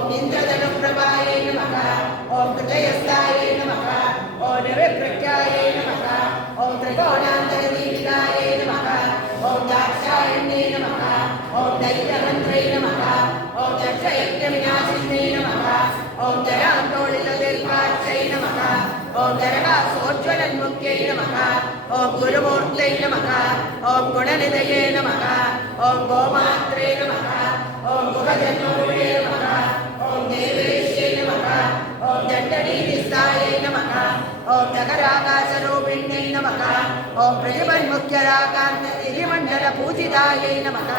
ओम इंद्रधनुप्रभायै नमः ओम कृतयस्तायै नमः ओम निरप्रज्ञायै नमः ओम त्रिकोणान्तरदीपिकायै नमः ओम दाक्षायण्यै नमः ओम दैत्यमन्त्रै नमः ओम दक्षयज्ञविनाशिन्यै नमः ओम दयान्तोलितदीर्घाक्षै नमः ओम नरकासोज्ज्वलन्मुख्यै नमः ओम गुरुमूर्तै नमः ओम गुणनिधये नमः ओम गोमात्रे नमः ओम गुहजन्मभूये नमः ओम देवेश्यै नमः ओम दण्डनीनिस्तायै नमः ओम नगराकाशरूपिण्यै नमः ओम प्रतिमन्मुख्यराकान्तगिरिमण्डलपूजितायै नमः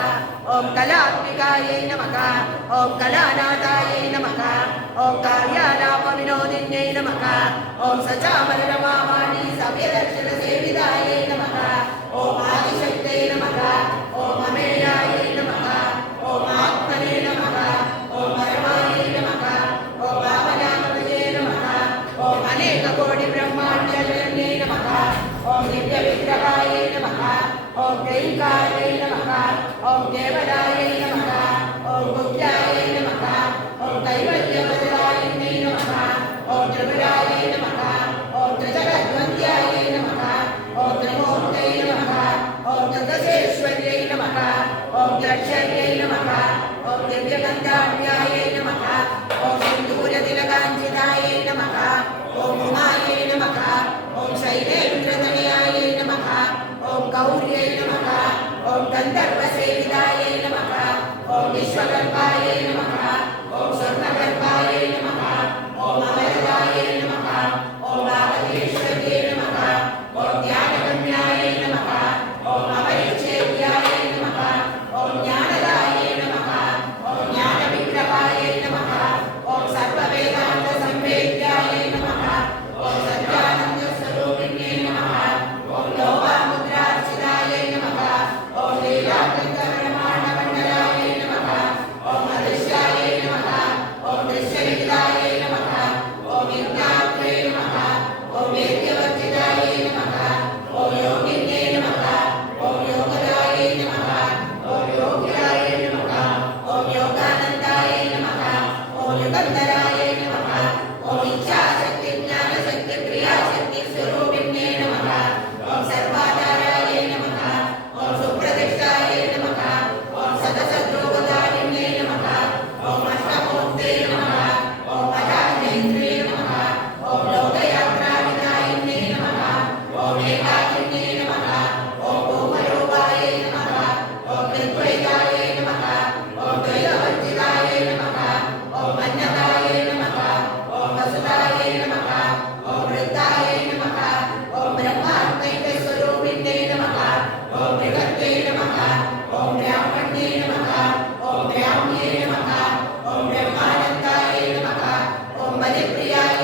ओम कलात्मिकायै नमः ओम कलानाथायै नमः ओम कार्यालापविनोदिन्यै नमः ओम सचामरणमावाणी सव्यदर्शनसेवितायै नमः